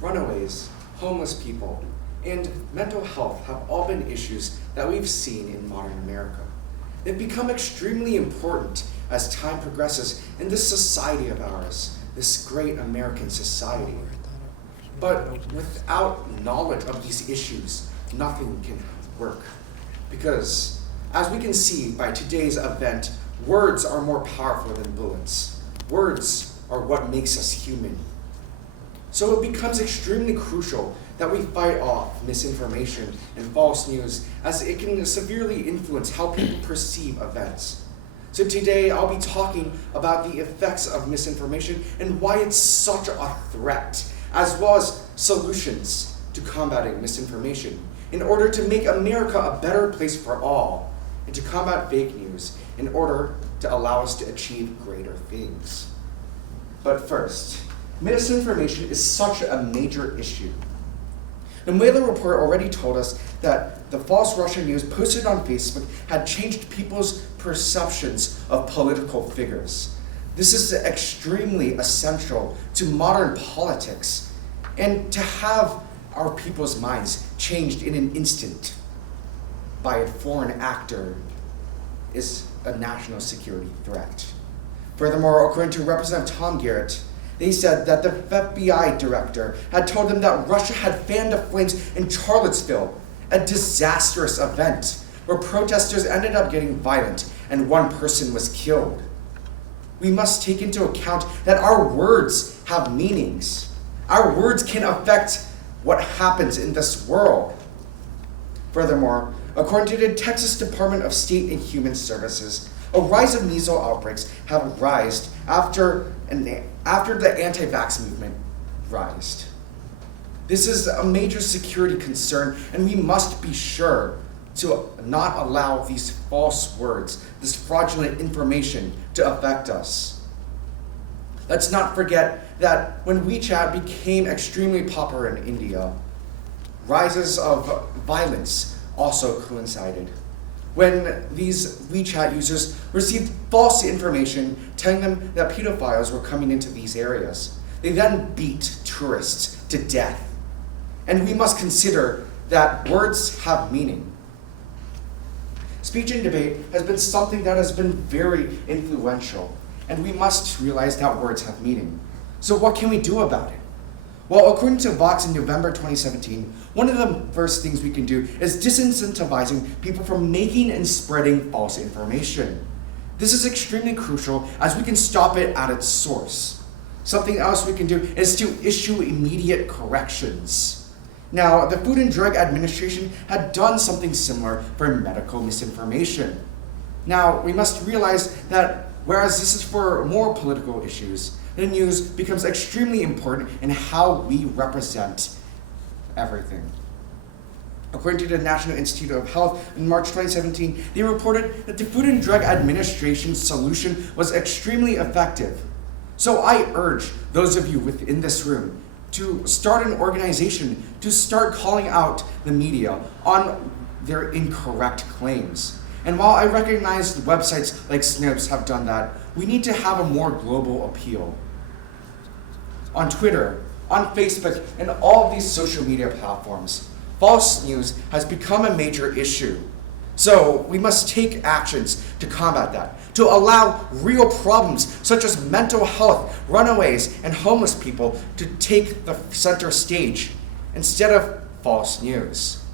runaways, homeless people, and mental health have all been issues that we've seen in modern America. They've become extremely important as time progresses in this society of ours, this great American society. But without knowledge of these issues, nothing can work. Because, as we can see by today's event, words are more powerful than bullets. Words are what makes us human. So it becomes extremely crucial that we fight off misinformation and false news, as it can severely influence how people perceive events. So today I'll be talking about the effects of misinformation and why it's such a threat, as well as solutions to combating misinformation in order to make America a better place for all, and to combat fake news in order to allow us to achieve greater things. But first, misinformation is such a major issue. The McMillen report already told us that the false Russian news posted on Facebook had changed people's perceptions of political figures. This is extremely essential to modern politics, and to have our people's minds changed in an instant by a foreign actor is a national security threat. Furthermore, according to Representative Tom Garrett, they said that the FBI director had told them that Russia had fanned the flames in Charlottesville, a disastrous event where protesters ended up getting violent and one person was killed. We must take into account that our words have meanings. Our words can affect what happens in this world. Furthermore, according to the Texas Department of State and Human Services, a rise of measles outbreaks have risen after the anti-vax movement rised. This is a major security concern, and we must be sure to not allow these false words, this fraudulent information to affect us. Let's not forget that when WeChat became extremely popular in India, rises of violence also coincided. When these WeChat users received false information telling them that pedophiles were coming into these areas, they then beat tourists to death. And we must consider that words have meaning. Speech and debate has been something that has been very influential, and we must realize that words have meaning. So what can we do about it? Well, according to Vox in November 2017, one of the first things we can do is disincentivizing people from making and spreading false information. This is extremely crucial as we can stop it at its source. Something else we can do is to issue immediate corrections. Now, the Food and Drug Administration had done something similar for medical misinformation. Now, we must realize that whereas this is for more political issues, the news becomes extremely important in how we represent everything. According to the National Institute of Health in March 2017, they reported that the Food and Drug Administration's solution was extremely effective. So I urge those of you within this room to start an organization to start calling out the media on their incorrect claims. And while I recognize the websites like Snips have done that, we need to have a more global appeal. On Twitter, on Facebook, and all of these social media platforms, false news has become a major issue. So we must take actions to combat that, to allow real problems such as mental health, runaways, and homeless people to take the center stage instead of false news.